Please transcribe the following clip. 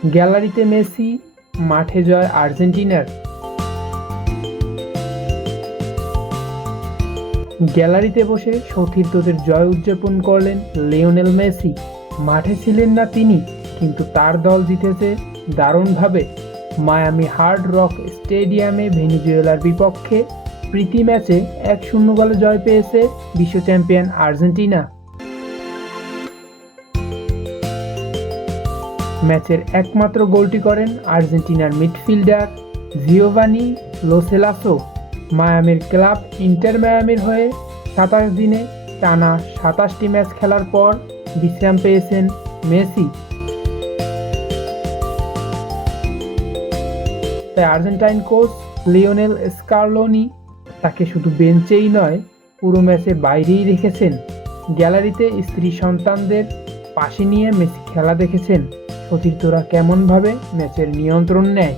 গ্যালারিতে মেসি, মাঠে জয় আর্জেন্টিনার। গ্যালারিতে বসে সতীর্থদের জয় উদযাপন করলেন লিওনেল মেসি। মাঠে ছিলেন না তিনি, কিন্তু তার দল জিতেছে দারুণভাবে। মায়ামি হার্ড রক স্টেডিয়ামে ভেনিজুয়েলার বিপক্ষে প্রীতি ম্যাচে এক শূন্য গোলে জয় পেয়েছে বিশ্ব চ্যাম্পিয়ন আর্জেন্টিনা। ম্যাচের একমাত্র গোলটি করেন আর্জেন্টিনার মিডফিল্ডার জিওভানি লোসেলাসো। মায়ামির ক্লাব ইন্টার মায়ামির হয়ে সাতাশ দিনে টানা সাতাশটি ম্যাচ খেলার পর বিশ্রাম পেয়েছেন মেসি। তাই আর্জেন্টাইন কোচ লিওনেল স্কারলোনি তাকে শুধু বেঞ্চেই নয়, পুরো ম্যাচে বাইরেই রেখেছেন। গ্যালারিতে স্ত্রী সন্তানদের পাশে নিয়ে মেসি খেলা দেখেছেন। সতীর্থরা কেমনভাবে ম্যাচের নিয়ন্ত্রণ নেয়?